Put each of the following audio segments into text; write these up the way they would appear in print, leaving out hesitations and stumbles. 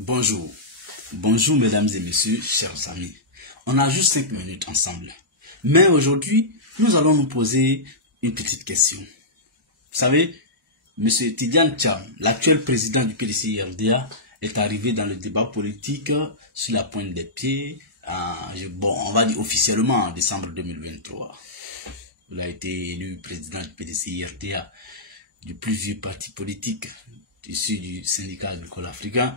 Bonjour. Bonjour mesdames et messieurs, chers amis. On a juste 5 minutes ensemble. Mais aujourd'hui, nous allons nous poser une petite question. Vous savez, M. Tidjane Thiam, l'actuel président du PDCI-RDA, est arrivé dans le débat politique sur la pointe des pieds, on va dire officiellement en décembre 2023. Il a été élu président du PDCI-RDA, du plus vieux parti politique issu du syndicat agricole africain.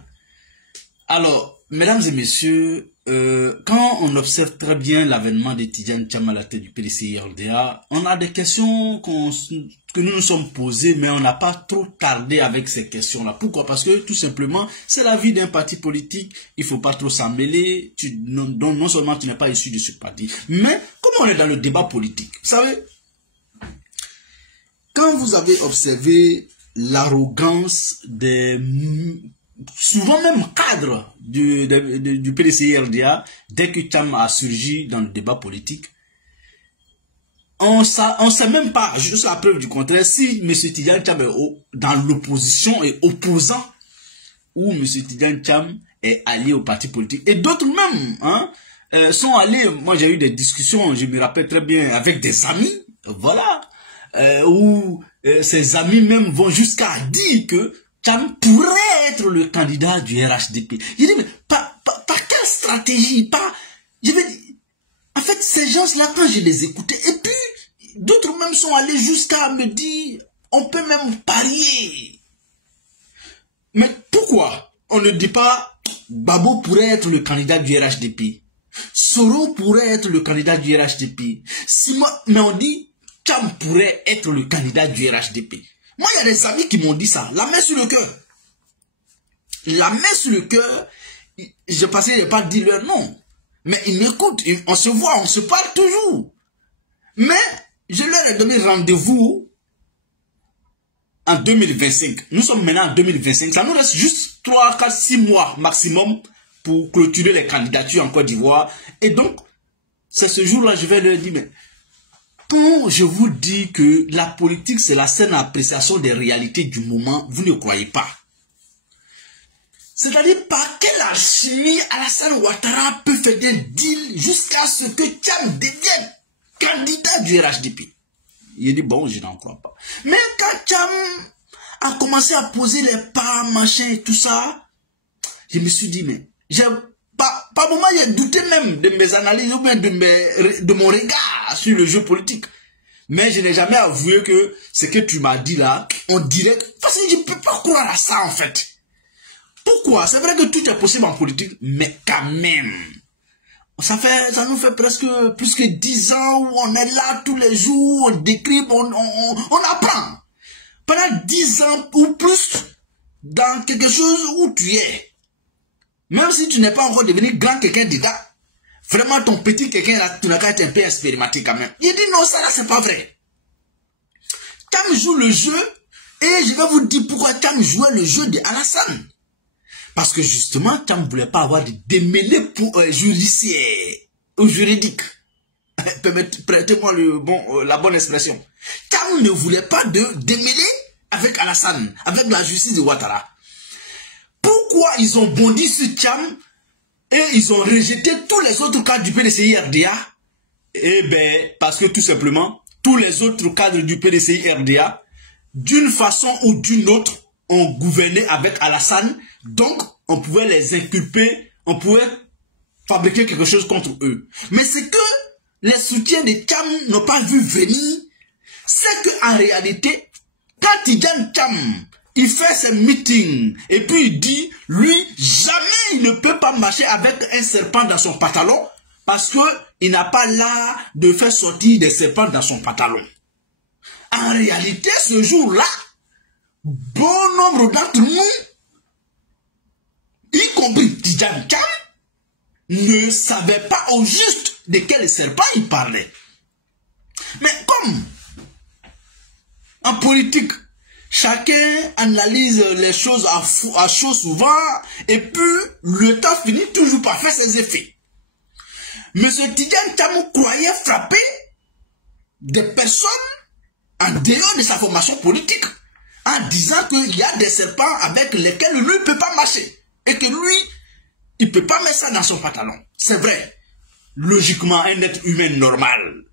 Alors, mesdames et messieurs, quand on observe très bien l'avènement de Tidjane Thiam à la tête du PDCI-RDA, on a des questions que nous nous sommes posées, mais on n'a pas trop tardé avec ces questions-là. Pourquoi? Parce que tout simplement, c'est la vie d'un parti politique, il ne faut pas trop s'en mêler, non seulement tu n'es pas issu de ce parti, mais comme on est dans le débat politique, vous savez, quand vous avez observé l'arrogance des souvent même cadre du PDCI-RDA, dès que Thiam a surgi dans le débat politique, on ne sait même pas, juste la preuve du contraire, si M. Tidjane Thiam est dans l'opposition et opposant, ou M. Tidjane Thiam est allié au parti politique. Et d'autres même sont allés, moi j'ai eu des discussions, je me rappelle très bien, avec des amis, voilà, où ces amis même vont jusqu'à dire que Thiam pourrait être le candidat du RHDP. Je dis, mais par quelle stratégie? En fait, ces gens-là, quand je les écoutais, et puis, d'autres même sont allés jusqu'à me dire, on peut même parier. Mais pourquoi on ne dit pas, Babo pourrait être le candidat du RHDP, Soro pourrait être le candidat du RHDP, mais on dit, Thiam pourrait être le candidat du RHDP. Moi, il y a des amis qui m'ont dit ça, la main sur le cœur. La main sur le cœur, je pensais ne pas dire leur nom. Mais ils m'écoutent, on se voit, on se parle toujours. Mais je leur ai donné rendez-vous en 2025. Nous sommes maintenant en 2025. Ça nous reste juste 3, 4, 6 mois maximum pour clôturer les candidatures en Côte d'Ivoire. Et donc, c'est ce jour-là, je vais leur dire, mais quand je vous dis que la politique, c'est la saine appréciation des réalités du moment, vous ne croyez pas. C'est-à-dire, par quelle alchimie Alassane Ouattara peut faire des deals jusqu'à ce que Thiam devienne candidat du RHDP. Il dit, bon, je n'en crois pas. Mais quand Thiam a commencé à poser les pas, machin et tout ça, je me suis dit, mais par moment, j'ai douté même de mes analyses ou bien de mon regard sur le jeu politique. Mais je n'ai jamais avoué que ce que tu m'as dit là, on dirait... Parce que je ne peux pas croire à ça en fait. Pourquoi? C'est vrai que tout est possible en politique, mais quand même. Ça nous fait presque plus que 10 ans où on est là tous les jours, on décrit, on apprend. Pendant 10 ans ou plus, dans quelque chose où tu es. Même si tu n'es pas encore devenu grand quelqu'un dedans, vraiment ton petit quelqu'un là, tu n'as qu'à être un peu expérimenté quand même. Il dit non, ça là c'est pas vrai. Thiam joue le jeu, et je vais vous dire pourquoi Thiam jouait le jeu de Alassane. Parce que justement, Thiam ne voulait pas avoir de démêlés judiciaires ou juridiques. Prêtez-moi la bonne expression. Thiam ne voulait pas de démêlés avec Alassane, avec la justice de Ouattara. Pourquoi ils ont bondi sur Thiam et ils ont rejeté tous les autres cadres du PDCI-RDA? Eh bien, parce que tout simplement, tous les autres cadres du PDCI-RDA, d'une façon ou d'une autre, ont gouverné avec Alassane. Donc, on pouvait les inculper, on pouvait fabriquer quelque chose contre eux. Mais c'est que les soutiens de Thiam n'ont pas vu venir, c'est qu'en réalité, quand Tidjane Thiam il fait ses meetings et puis il dit, lui, jamais il ne peut pas marcher avec un serpent dans son pantalon parce qu'il n'a pas l'art de faire sortir des serpents dans son pantalon. En réalité, ce jour-là, bon nombre d'entre nous, y compris Tidjane Thiam, ne savaient pas au juste de quel serpent il parlait. Mais comme en politique, chacun analyse les choses à chaud souvent, et puis le temps finit toujours par faire ses effets. M. Tidjane Thiam croyait frapper des personnes en dehors de sa formation politique, en disant qu'il y a des serpents avec lesquels lui ne peut pas marcher. et que lui, il ne peut pas mettre ça dans son pantalon. C'est vrai. Logiquement, un être humain normal.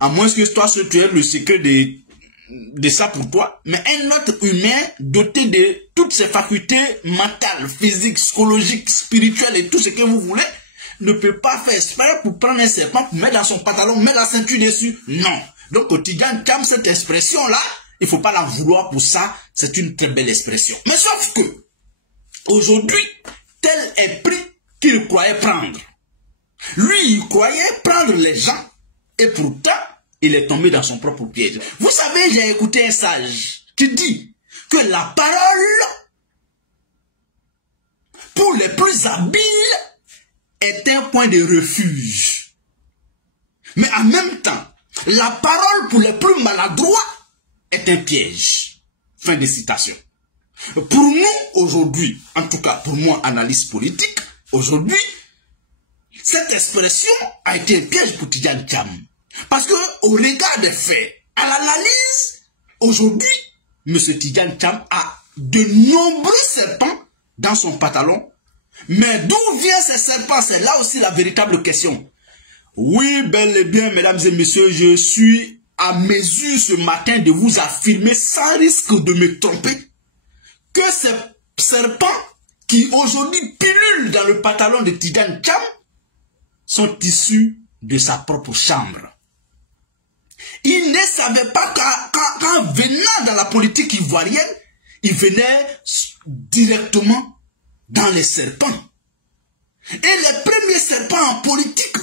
À moins que toi, tu aies le secret de ça pour toi. Mais un être humain doté de toutes ses facultés mentales, physiques, psychologiques, spirituelles et tout ce que vous voulez, ne peut pas faire exprès pour prendre un serpent, pour mettre dans son pantalon, mettre la ceinture dessus. Non. Donc, au Tidjane Thiam, cette expression-là, il ne faut pas la vouloir pour ça. C'est une très belle expression. Mais sauf que, aujourd'hui, tel est pris qu'il croyait prendre. Lui, il croyait prendre les gens. Et pourtant, il est tombé dans son propre piège. Vous savez, j'ai écouté un sage qui dit que la parole, pour les plus habiles, est un point de refuge. Mais en même temps, la parole pour les plus maladroits est un piège. Fin de citation. Pour nous, aujourd'hui, en tout cas pour moi, analyste politique, aujourd'hui, cette expression a été un piège pour Tidjane Thiam. Parce que, au regard des faits, à l'analyse, aujourd'hui, M. Tidjane Thiam a de nombreux serpents dans son pantalon. Mais d'où viennent ces serpents? C'est là aussi la véritable question. Oui, bel et bien, mesdames et messieurs, je suis à mesure ce matin de vous affirmer, sans risque de me tromper, que ces serpents qui aujourd'hui pilulent dans le pantalon de Tidjane Thiam sont issus de sa propre chambre. Il ne savait pas qu'en venant dans la politique ivoirienne, il venait directement dans les serpents. Et les premiers serpents en politique,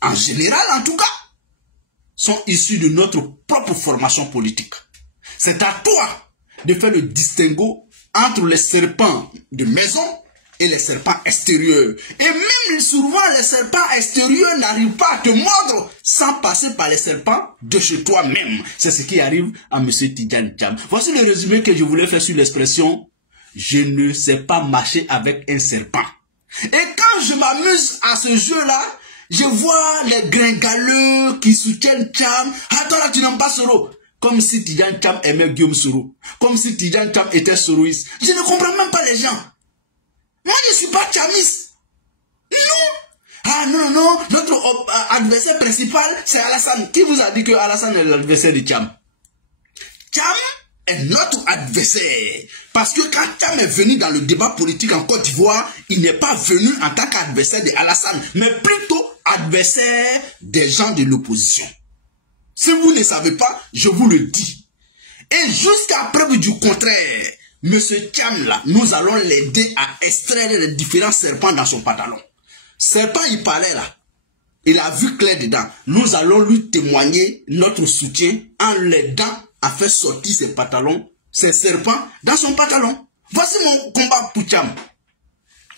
en général en tout cas, sont issus de notre propre formation politique. C'est à toi de faire le distinguo entre les serpents de maison et les serpents extérieurs. Et même souvent, les serpents extérieurs n'arrivent pas à te mordre sans passer par les serpents de chez toi-même. C'est ce qui arrive à M. Tidjane Thiam. Voici le résumé que je voulais faire sur l'expression « Je ne sais pas marcher avec un serpent ». Et quand je m'amuse à ce jeu-là, je vois les gringaleux qui soutiennent Thiam. Attends là, tu n'aimes pas Soro. Comme si Tidjane Thiam aimait Guillaume Soro. Comme si Tidjane Thiam était soroïste. Je ne comprends même pas les gens. Moi, je ne suis pas Thiamiste. Non. Ah non, non, notre adversaire principal, c'est Alassane. Qui vous a dit que Alassane est l'adversaire de Thiam? Thiam est notre adversaire. Parce que quand Thiam est venu dans le débat politique en Côte d'Ivoire, il n'est pas venu en tant qu'adversaire de Alassane, mais plutôt adversaire des gens de l'opposition. Si vous ne savez pas, je vous le dis. Et jusqu'à preuve du contraire, Monsieur Thiam là, nous allons l'aider à extraire les différents serpents dans son pantalon. Serpent, il parlait là. Il a vu clair dedans. Nous allons lui témoigner notre soutien en l'aidant à faire sortir ses pantalons, ses serpents dans son pantalon. Voici mon combat pour Thiam.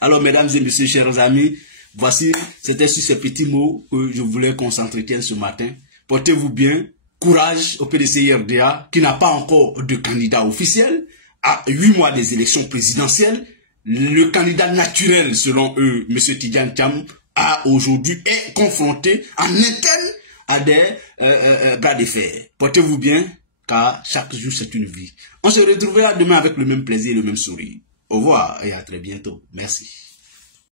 Alors, mesdames et messieurs, chers amis, voici, c'était sur ces petits mots que je voulais qu'on s'entretienne ce matin. Portez-vous bien. Courage au PDCI-RDA qui n'a pas encore de candidat officiel. À 8 mois des élections présidentielles, le candidat naturel, selon eux, M. Tidjane Thiam, aujourd'hui est confronté en interne à des bras de fer. Portez-vous bien, car chaque jour c'est une vie. On se retrouvera demain avec le même plaisir et le même sourire. Au revoir et à très bientôt. Merci.